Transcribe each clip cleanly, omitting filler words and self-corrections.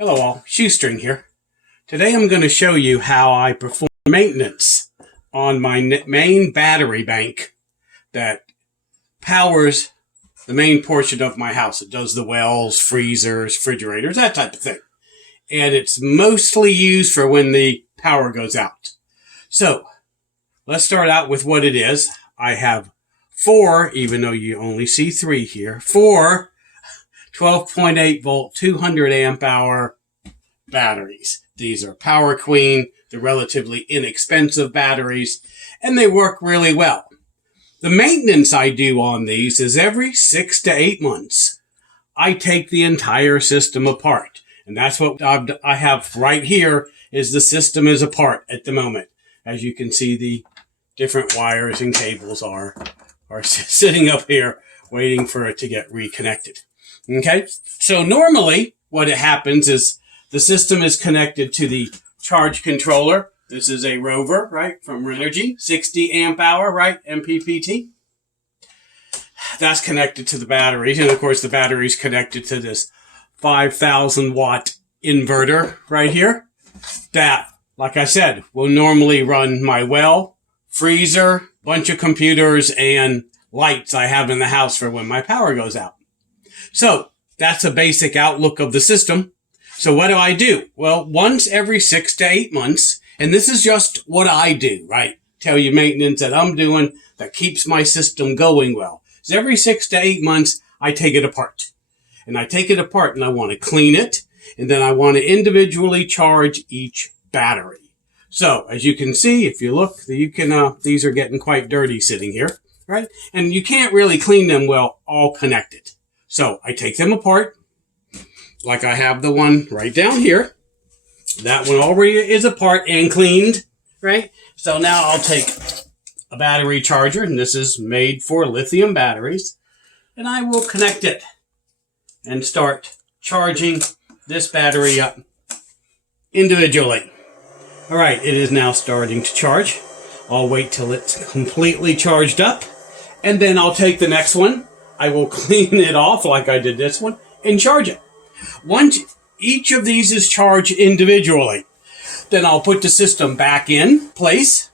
Hello all, Shoestring here. Today I'm going to show you how I perform maintenance on my main battery bank that powers the main portion of my house. It does the wells, freezers, refrigerators, that type of thing. And it's mostly used for when the power goes out. So, let's start out with what it is. I have four, even though you only see three here, four 12.8 volt, 200 amp hour batteries. These are Power Queen. They're relatively inexpensive batteries, and they work really well. The maintenance I do on these is every 6 to 8 months. I take the entire system apart, and that's what I have right here. Is the system is apart at the moment. As you can see, the different wires and cables are sitting up here waiting for it to get reconnected. Okay, so normally what happens is the system is connected to the charge controller. This is a Rover, right, from Renogy, 60 amp hour, right, MPPT. That's connected to the batteries, and of course the battery's connected to this 5,000 watt inverter right here. That, like I said, will normally run my well, freezer, bunch of computers, and lights I have in the house for when my power goes out. So that's a basic outlook of the system. So what do? Well, once every 6 to 8 months, and this is just what I do, right? Tell you maintenance that I'm doing that keeps my system going well. So every 6 to 8 months, I take it apart. And I take it apart and I want to clean it. And then I want to individually charge each battery. So as you can see, if you look, these are getting quite dirty sitting here, right? And you can't really clean them well all connected. So I take them apart, like I have the one right down here. That one already is apart and cleaned, right? So now I'll take a battery charger, and this is made for lithium batteries, and I will connect it and start charging this battery up individually. All right, it is now starting to charge. I'll wait till it's completely charged up, and then I'll take the next one. I will clean it off like I did this one and charge it. Once each of these is charged individually, then I'll put the system back in place,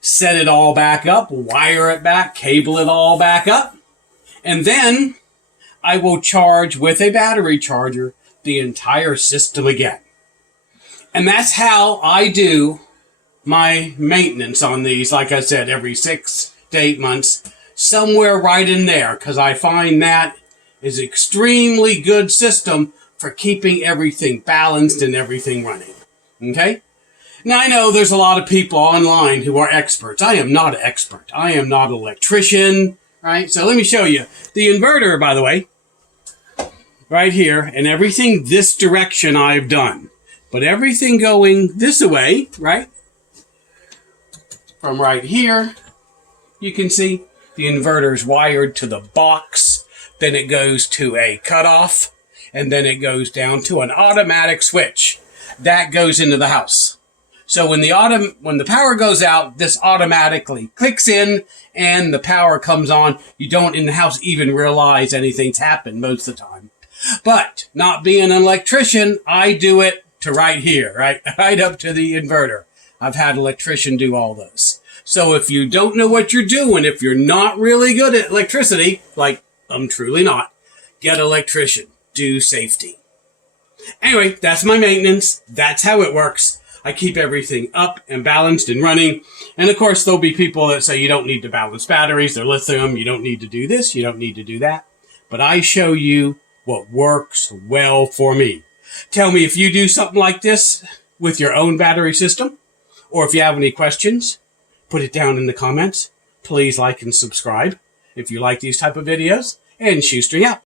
set it all back up, wire it back, cable it all back up, and then I will charge with a battery charger the entire system again. And that's how I do my maintenance on these, like I said, every 6 to 8 months. Somewhere right in there, because I find that is an extremely good system for keeping everything balanced and everything running. Okay? Now, I know there's a lot of people online who are experts. I am not an expert. I am not an electrician, right? So let me show you. The inverter, by the way, right here, and everything this direction I've done. But everything going this way, right? From right here, you can see the inverter is wired to the box, then it goes to a cutoff, and then it goes down to an automatic switch. That goes into the house. So when the power goes out, this automatically clicks in and the power comes on. You don't in the house even realize anything's happened most of the time. But not being an electrician, I do it to right here, right up to the inverter. I've had an electrician do all those. So if you don't know what you're doing, if you're not really good at electricity, like I'm truly not, get an electrician. Do safety. Anyway, that's my maintenance. That's how it works. I keep everything up and balanced and running. And of course, there'll be people that say you don't need to balance batteries. They're lithium. You don't need to do this. You don't need to do that. But I show you what works well for me. Tell me if you do something like this with your own battery system, or if you have any questions. Put it down in the comments. Please like and subscribe if you like these type of videos. And Shoestring out.